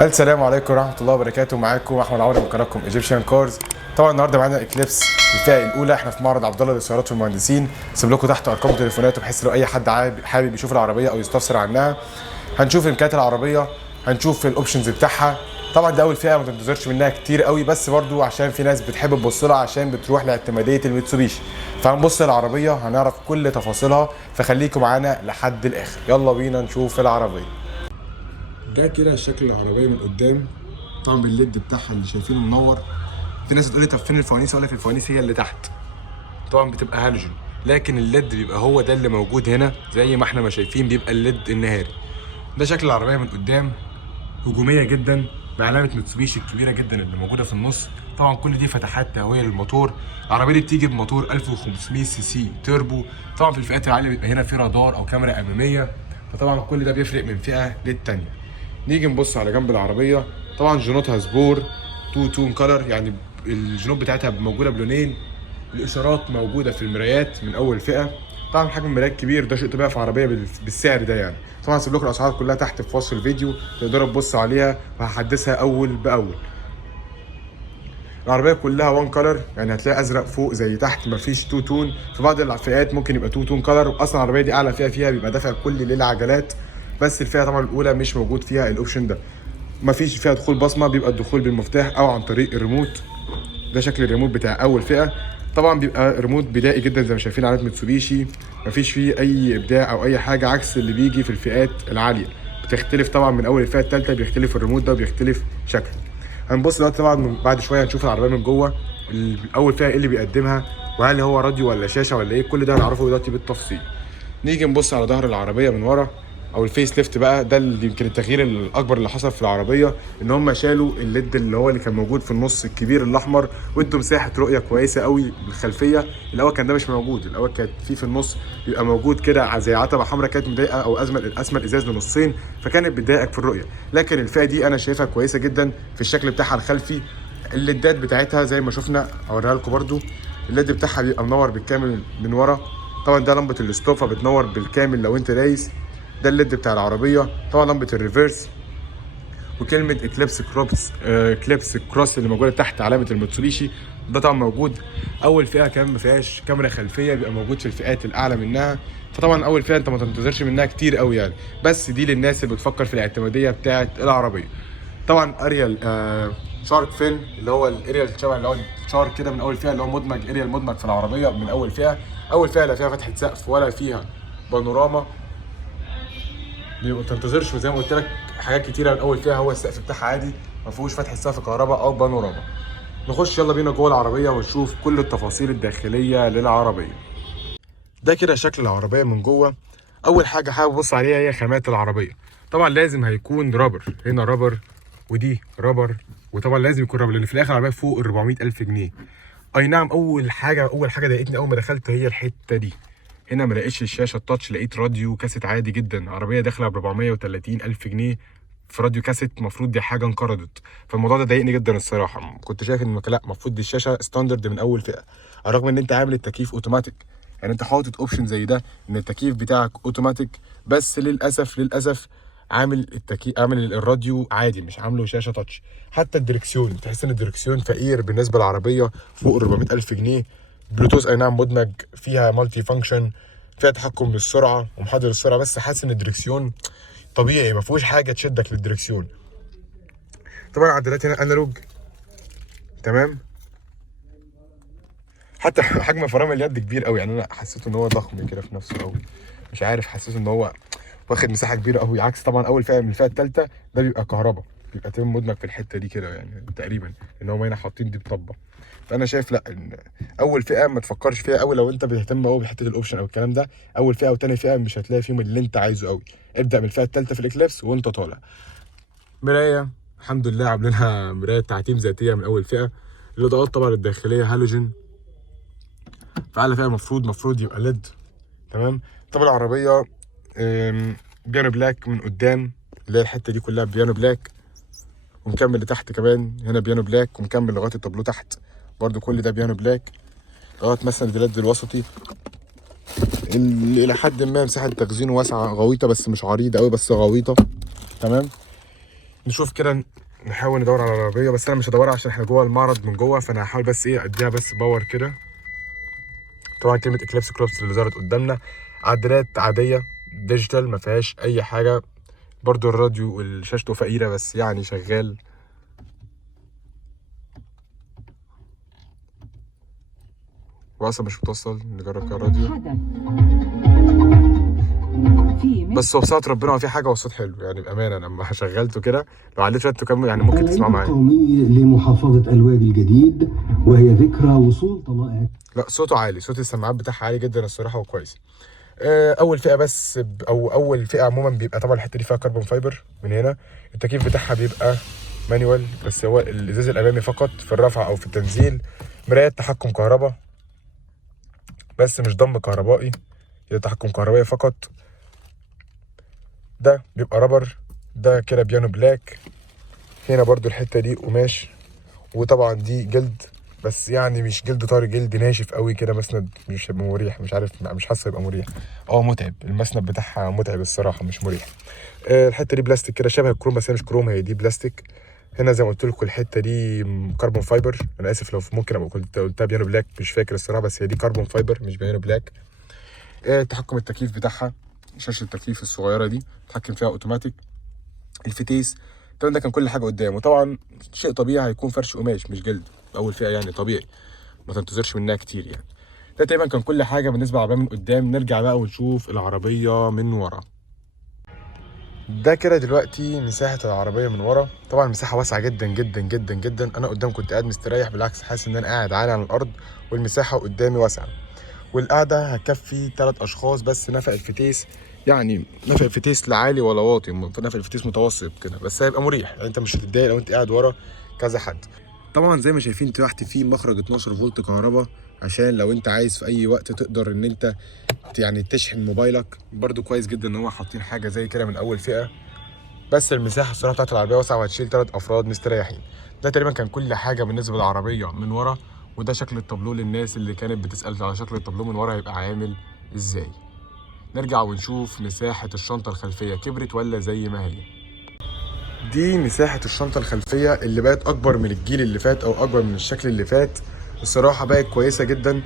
السلام عليكم ورحمة الله وبركاته. معاكم أحمد عمرو من قناتكم ايجيبشن كارز. طبعا النهارده معانا اكليبس الفئة الأولى. احنا في معرض عبد الله للسيارات والمهندسين. سيب لكم تحت أرقام تليفونات بحيث لو أي حد حابب يشوف العربية أو يستفسر عنها. هنشوف إمكانيات العربية، هنشوف الأوبشنز بتاعها. طبعا دي أول فئة ما تنتظرش منها كتير قوي، بس برضو عشان في ناس بتحب تبص لها عشان بتروح لاعتمادية الميتسوبيشي. فهنبص العربية هنعرف كل تفاصيلها، فخليكم معانا لحد الآخر. يلا بينا نشوف العربية. ده كده شكل العربيه من قدام، طبعا بالليد بتاعها اللي شايفينه منور. في ناس تقول لي طب فين الفوانيس؟ اقول لك الفوانيس هي اللي تحت، طبعا بتبقى هالوجين، لكن الليد بيبقى هو ده اللي موجود هنا زي ما احنا ما شايفين، بيبقى الليد النهاري. ده شكل العربيه من قدام، هجوميه جدا بعلامه ميتسوبيشي الكبيره جدا اللي موجوده في النص. طبعا كل دي فتحات تهويه للموتور. العربيه دي بتيجي بموتور 1500 سي سي توربو. طبعا في الفئات العاليه بيبقى هنا في رادار او كاميرا اماميه، فطبعا كل ده بيفرق من فئه للتانيه. نيجي نبص على جنب العربيه، طبعا جنوطها سبور تو تون كلر، يعني الجنوط بتاعتها موجوده بلونين. الاشارات موجوده في المرايات من اول فئه. طبعا حجم المرايات كبير، ده شيء طبيعي في عربيه بالسعر ده يعني. طبعا هسيب لكم الاسعار كلها تحت في وصف الفيديو، تقدروا تبصوا عليها وهحدثها اول باول. العربيه كلها وان كلر، يعني هتلاقي ازرق فوق زي تحت، مفيش تو تون. في بعض الفئات ممكن يبقى تو تون كلر، اصلا العربيه دي اعلى فيها بيبقى دافع كل للعجلات، بس الفئه طبعا الاولى مش موجود فيها الاوبشن ده. مفيش فيها دخول بصمه، بيبقى الدخول بالمفتاح او عن طريق الريموت. ده شكل الريموت بتاع اول فئه. طبعا بيبقى ريموت بدائي جدا زي ما شايفين على ميتسوبيشي، مفيش فيه اي ابداع او اي حاجه عكس اللي بيجي في الفئات العاليه. بتختلف طبعا من اول الفئه الثالثه، بيختلف الريموت ده وبيختلف شكله. هنبص دلوقتي طبعا بعد شويه هنشوف العربيه من جوه اول فئه ايه اللي بيقدمها، وهل هو راديو ولا شاشه ولا ايه، كل ده هنعرفه دلوقتي بالتفصيل. نيجي نبص على ظهر العربيه من ورا او الفيس ليفت بقى. ده اللي يمكن التغيير الاكبر اللي حصل في العربيه، ان هم شالوا الليد اللي كان موجود في النص الكبير الاحمر، وادوا مساحه رؤيه كويسه قوي بالخلفيه. الاول كان ده مش موجود، الاول كانت في النص بيبقى موجود كده زي عتبه حمراء كانت مضايقه، او اسمى الازاز لنصين، فكانت بتضايقك في الرؤيه. لكن الفئه دي انا شايفها كويسه جدا في الشكل بتاعها الخلفي. الليدات بتاعتها زي ما شفنا، اوريها لكم برده. الليد بتاعها بيبقى منور بالكامل من ورا. طبعا ده لمبه الستوب فبتنور بالكامل لو انت دايس. ده الليد بتاع العربيه. طبعا لمبه الريفرس، وكلمه اكليبس كروس اللي موجوده تحت علامه الميتسوبيشي ده طبعا موجود. اول فئه كمان ما فيهاش كاميرا خلفيه، بيبقى موجود في الفئات الاعلى منها. فطبعا اول فئه انت ما تنتظرش منها كتير قوي يعني، بس دي للناس اللي بتفكر في الاعتماديه بتاعه العربيه. طبعا اريال شارك فين، اللي هو الاريال شبه اللي هو شارك كده من اول فئه، اللي هو مدمج اريال مدمج في العربيه من اول فئه. اول فئه لا فيها فتحه سقف ولا فيها بانوراما، ما تنتظرش زي ما قلت لك حاجات كتيره. الاول فيها هو السقف بتاعها عادي، ما فيهوش فتحه سقف كهرباء او بانوراما. نخش يلا بينا جوه العربيه ونشوف كل التفاصيل الداخليه للعربيه. ده كده شكل العربيه من جوه. اول حاجه حابب ابص عليها هي خامات العربيه. طبعا لازم هيكون رابر، هنا رابر ودي رابر، وطبعا لازم يكون رابر لان في الاخر العربيه فوق ال 400,000 جنيه. اي نعم، اول حاجه ضايقتني اول ما دخلت هي الحته دي. هنا ما لقيتش الشاشه التاتش، لقيت راديو كاسيت عادي جدا. عربيه داخله ب 430,000 جنيه في راديو كاسيت، المفروض دي حاجه انقرضت. فالموضوع ده ضايقني جدا الصراحه. كنت شايف ان لا، المفروض دي الشاشه ستاندرد من اول فئه، على الرغم ان انت عامل التكييف اوتوماتيك. يعني انت حاطط اوبشن زي ده ان التكييف بتاعك اوتوماتيك، بس للاسف عامل عامل الراديو عادي، مش عامله شاشه تاتش. حتى الدركسيون تحس ان الدركسيون فقير بالنسبه للعربيه فوق ال 400,000 جنيه. بلوتوث اي نعم مدمج، فيها مالتي فانكشن، فيها تحكم بالسرعه ومحدد السرعه، بس حاسس ان الدركسيون طبيعي، ما فيهوش حاجه تشدك للدركسيون. طبعا العدادات هنا انالوج تمام. حتى حجم فرامل اليد كبير قوي، يعني انا حسيت ان هو ضخم كده في نفسه قوي، مش عارف، حسيت ان هو واخد مساحه كبيره قوي، عكس طبعا اول فئه من الفئه الثالثه ده بيبقى كهرباء، بيبقى تم مدمج في الحته دي كده يعني تقريبا، ان هم هنا حاطين دي بطبه. فانا شايف لا، ان اول فئه ما تفكرش فيها قوي لو انت بتهتم قوي بحته الاوبشن او الكلام ده. اول فئه وثاني فئه مش هتلاقي فيهم اللي انت عايزه قوي. ابدا من الفئه الثالثه في الاكليبس وانت طالع. مرايه الحمد لله عاملينها مرايه تعتيم ذاتيه من اول فئه. الاضاءات طبعا الداخليه هالوجين، فاعلى فئه المفروض يبقى ليد تمام. طبعا العربيه بيانو بلاك من قدام، اللي هي الحته دي كلها بيانو بلاك، ومكمل لتحت كمان هنا بيانو بلاك، ومكمل لغايه التابلو تحت برضو كل ده بيانو بلاك، لغايه مثلا الدلاد الوسطي اللي الى حد ما مساحه تخزينه واسعه غويطه، بس مش عريضه قوي، بس غويطه تمام. نشوف كده، نحاول ندور على العربيه، بس انا مش هدورها عشان احنا جوه المعرض من جوه، فانا هحاول بس ايه اديها بس باور كده. طبعا كلمه اكليبس كروبس اللي ظهرت قدامنا عدلات عاديه ديجيتال ما فيهاش اي حاجه. برضو الراديو والشاشته فقيره بس يعني شغال. واصلا مش متوصل، نجرب كده الراديو. بس هو بصراحه ربنا ما في حاجه، والصوت حلو يعني بامانه. لما شغلته كده لو عليت شويه تكمل يعني ممكن تسمعوا معايا. القومي لمحافظه الوادي الجديد، وهي ذكرى وصول طلائع. لا صوته عالي، صوت السماعات بتاعها عالي جدا الصراحه وكويس. اول فئه بس او اول فئه عموما بيبقى طبعا الحته دي فيها كربون فايبر من هنا. التكييف بتاعها بيبقى مانيوال، بس هو الازاز الامامي فقط في الرفع او في التنزيل. مرايات تحكم كهرباء بس مش ضم كهربائي، هي تحكم كهربائي فقط. ده بيبقى رابر، ده كده بيانو بلاك. هنا برضو الحته دي قماش، وطبعا دي جلد بس يعني مش جلد طري، جلد ناشف قوي كده. مسند مش هيبقى مريح، مش عارف، مش حاسه يبقى مريح. متعب، المسند بتاعها متعب الصراحه، مش مريح. الحته دي بلاستيك كده شبه الكروم، بس هي مش كروم، هي دي بلاستيك. هنا زي ما قلت لكم الحته دي كربون فايبر. انا اسف لو ممكن ابقى قلتها بيانو بلاك، مش فاكر الصراحه، بس هي دي كربون فايبر مش بيانو بلاك. تحكم التكييف بتاعها، شاشه التكييف الصغيره دي تحكم فيها اوتوماتيك. الفتيس الكلام ده كان كل حاجه قدامه. طبعا شيء طبيعي هيكون فرش قماش مش جلد، اول فئه يعني طبيعي ما تنتظرش منها كتير يعني. ده تقريبا كان كل حاجه بالنسبه للعربيه من قدام. نرجع بقى ونشوف العربيه من ورا. ده كده دلوقتي مساحه العربيه من ورا. طبعا المساحه واسعه جدا جدا جدا جدا. انا قدام كنت قاعد مستريح، بالعكس حاسس ان انا قاعد عالي على الارض، والمساحه قدامي واسعه، والقعده هتكفي 3 اشخاص. بس نفق الفتيس يعني نفق الفتيس لا عالي ولا واطي، نفق الفتيس متوسط كده، بس هيبقى مريح يعني. انت مش هتتضايق لو انت قاعد ورا كذا حد. طبعا زي ما شايفين تحت في مخرج 12 فولت كهرباء، عشان لو انت عايز في اي وقت تقدر ان انت يعني تشحن موبايلك. برده كويس جدا ان هو حاطين حاجه زي كده من اول فئه. بس المساحه الصراحه بتاعت العربيه واسعه، وهتشيل 3 افراد مستريحين. ده تقريبا كان كل حاجه بالنسبه للعربيه من ورا. وده شكل التابلو للناس اللي كانت بتسال على شكل التابلو من ورا هيبقى عامل ازاي. نرجع ونشوف مساحه الشنطه الخلفيه كبرت ولا زي ما هي. دي مساحه الشنطه الخلفيه اللي بقت اكبر من الجيل اللي فات او اكبر من الشكل اللي فات. الصراحه بقت كويسه جدا.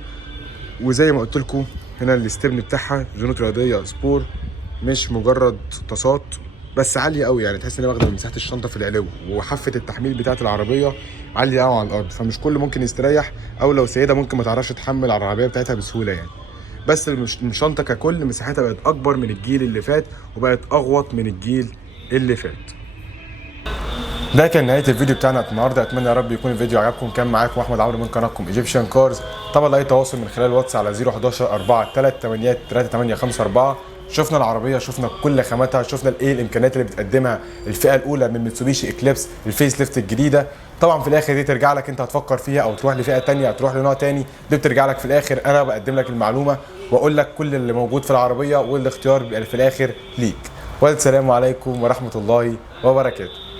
وزي ما قلت لكم هنا الاستبن بتاعها جنوط رياضيه سبور، مش مجرد طاسات، بس عاليه قوي يعني. تحس ان هي واخده من مساحه الشنطه في العلو. وحافه التحميل بتاعه العربيه عاليه قوي على الارض، فمش كل ممكن يستريح، او لو سيده ممكن ما تعرفش تحمل على العربيه بتاعتها بسهوله يعني. بس الشنطه ككل مساحتها بقت اكبر من الجيل اللي فات، وبقت اغوط من الجيل اللي فات. ده كان نهايه الفيديو بتاعنا النهارده. اتمنى يا رب يكون الفيديو عجبكم. كان معاكم احمد عمرو من قناتكم ايجيبشن كارز. طبعا اي تواصل من خلال الواتس على 011 4 38 3854. شفنا العربيه، شفنا كل خاماتها، شفنا ايه الامكانيات اللي بتقدمها الفئه الاولى من ميتسوبيشي اكليبس الفيس ليفت الجديده. طبعا في الاخر دي ترجع لك انت هتفكر فيها، او تروح لفئه ثانيه او تروح لنوع ثاني، دي بترجع لك في الاخر. انا بقدم لك المعلومه واقول لك كل اللي موجود في العربيه، والاختيار بيبقى في الاخر ليك. والسلام عليكم ورحمه الله وبركاته.